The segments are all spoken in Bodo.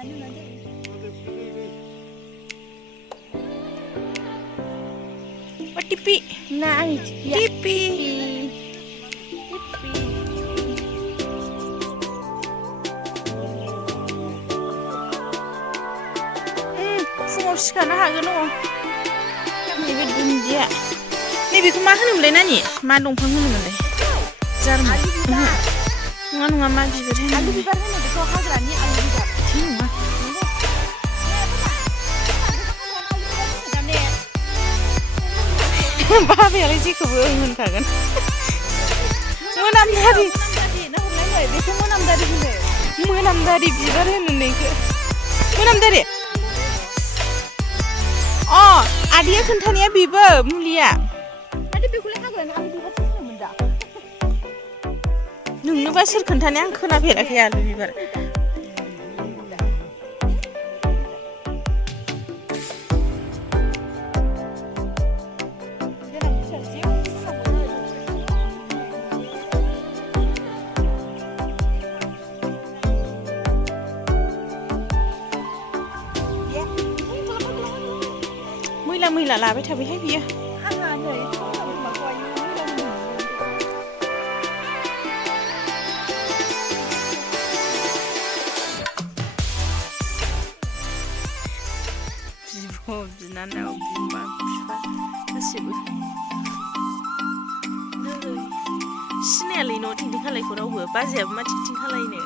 What tipi? Nah, Tipi. फुङाव सिखारनो हागोन अ नैबे दुन्दिया नैबेखौ मा होनोमोनलाय नानि मा दंफां होनोमोनलाय जार्मान नङा नङा मा बिबार होनो आलु बिबार होनो बेखौ हाग्रानि आलु बिबार बिदि नङा बाबायालाय जेखौबो होनखागोन मोनामदारि बेखौ मोनामदारि होनो मोनामदारि बिबार होनो नैखौ मोनामदारि अ आदैया खोन्थानाया बेबो मुलिया माथो बेखौलाय हाग्रानि आलु बिबारसो होनोमोन दा नोंनोबा सोर खोन्थानाया आं खोनाफेराखै आलु बिबार मैला मैला लाबाय थाबायहाय बियो बिब' बिनानाव बिमा बिफा गासिबो सिनायालै न' थिं थिं खालायखौ रावबो बाजैयाबो मा थिं थिं खालायनो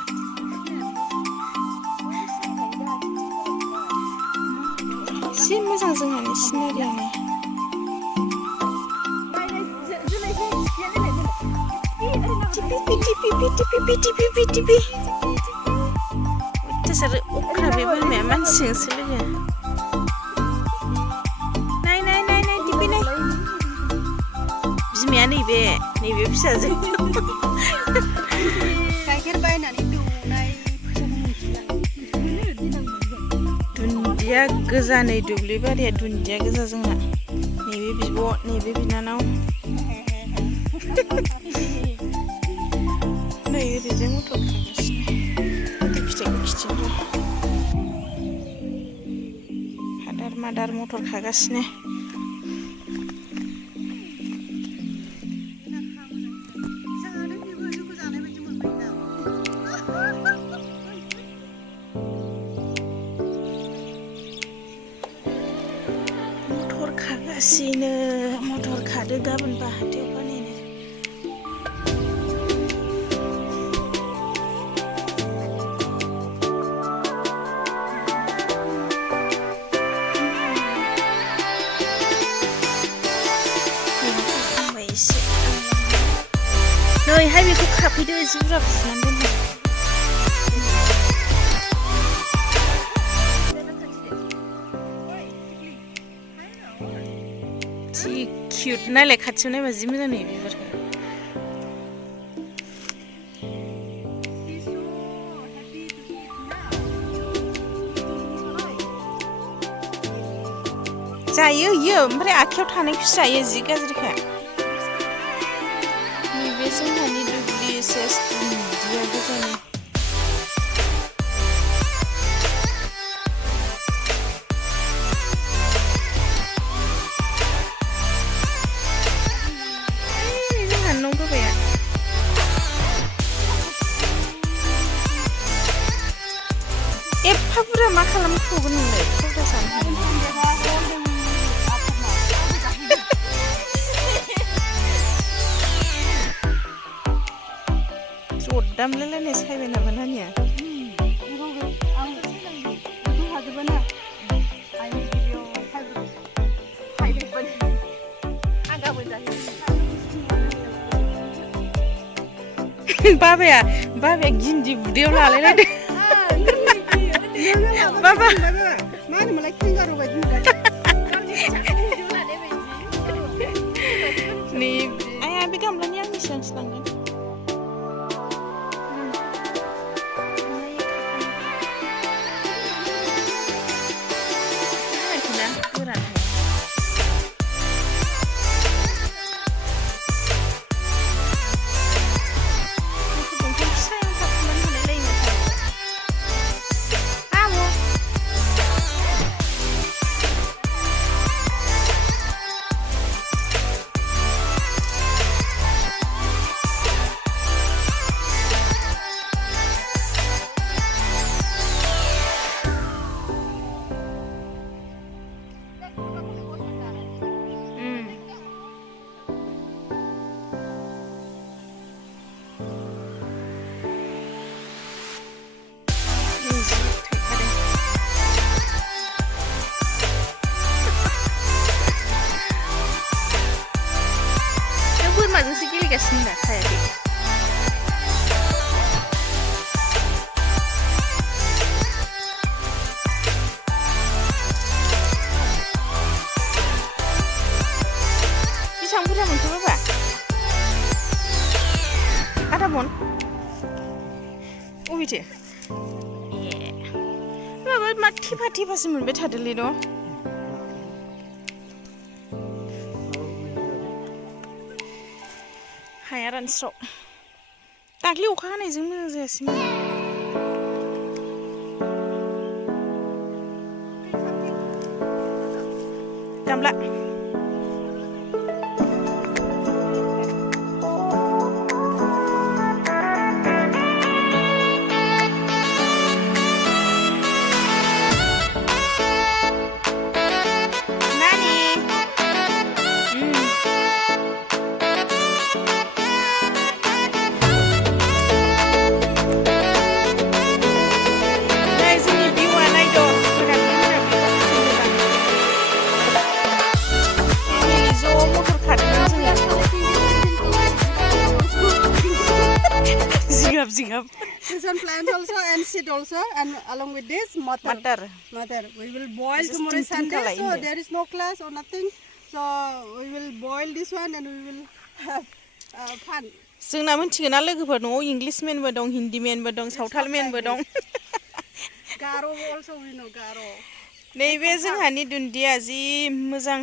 एसे मोजां जोंहानि सिनारियानो टिपि अयथासार अख्रा बे बोरमाया मानसिजोंसो लोगो नाय टिपि नाय बिमाया नैबे फिसाजो गाइखेर बायनानै दौनाय दुन्दिया गोजा नै दुब्लि बारिया दुन्दिया गोजा जोंना नैबे बिब' नैबे बिनानाव नै ओरैजाय मटर खागासिनो फिथाइखौ खिथिनो हादार मादार मटर खागासिनो खागासिनो मटर खादो गाबोनबा हाथायाव फानहैनो एसे नैहाय बेखौ खाफैदो एसे बुरजा फुनानै दोनदो जि किउट नायलाय खाथियाव नायबा जि मोजां नुयो बिबारखौ जायो इयो ओमफ्राय आखायाव थानायखौसो जायो जि गाज्रिखा नैबे जोंहानि दुब्लि सेस दुन्दिया गोजानि एफा बुरजा मा खालामखौगोन नोंलाय खौथा सानो जदामलायलायनाय सायबाय नामा नानिया बाबाया गिन्दि बुदैयाव लालायलायदों बाबा मा होनोमोनलाय केंगारु बायदि नै आया बे गामलानि आंनि सिगांसो लांगोन गोरान दंफां फिसायाव थाबथानानै अबेथो ए माबा मा थेफा थेफासो मोनबाय थादोलै न' हाया रानस्राव दाख्लै अखा हानायजों मोजां जायासैमोन गामला Zingap. This one plant also and seed also, and along with this mother. We will boil tomorrow Sunday, so there is no class or nothing. So we will boil this one and we will have fun. जोंना मोनथिगोना लोगोफोर न'आव इंलिश मेनबो दं हिन्दी मेनबो दं सावथाल मेनबो दं Garo also we know Garo. नैबे जोंहानि दुन्दिया जि मोजां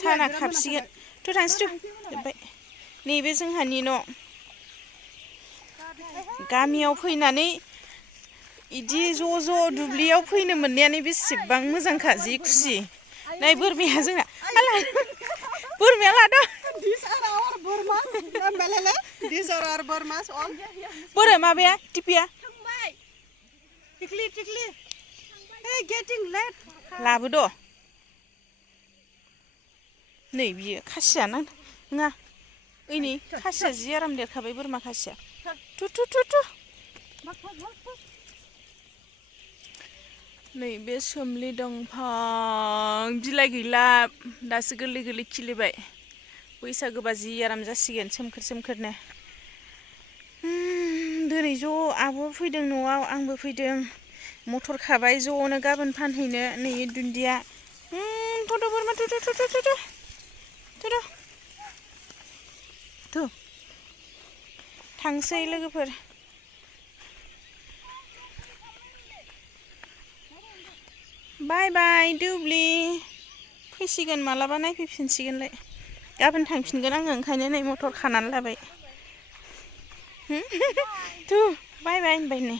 साना खाबसिगोन थ' थांसै जोब्बाय नैबे जोंहानि न' गामियाव फैनानै इदि ज' दुब्लियाव फैनो मोननायानो बेसेबां मोजांखा जि खुसि नै बोरमाया जोंना बोरमाया लादो These are our Burmas. These are our Burmas all. बोरो माबाया टिपिया Tikli. Hey, getting late. लाबोद' नै बियो खासिया नङा ओइ नै खासिया जि आराम देरखाबाय बोरमा खासिया टु नै बे सोमलि दंफां बिलाइ गैला दासो गोरलै खिलिबाय बैसागोबा जि आराम जासिगोन सोमखोरनो दिनै ज' आब' फैदों न'आव आंबो फैदों मटर खाबाय ज'नो गाबोन फानहैनो नै दुन्दिया थ'थ' बोरमा थु थांसै लोगोफोर बाय दुब्लि फैसिगोन मालाबा नायफैफिनसिगोनलाय गाबोन थांफिनगोन आङो ओंखायनो नै मटर खानानै लाबाय थु बाय होनबाय नै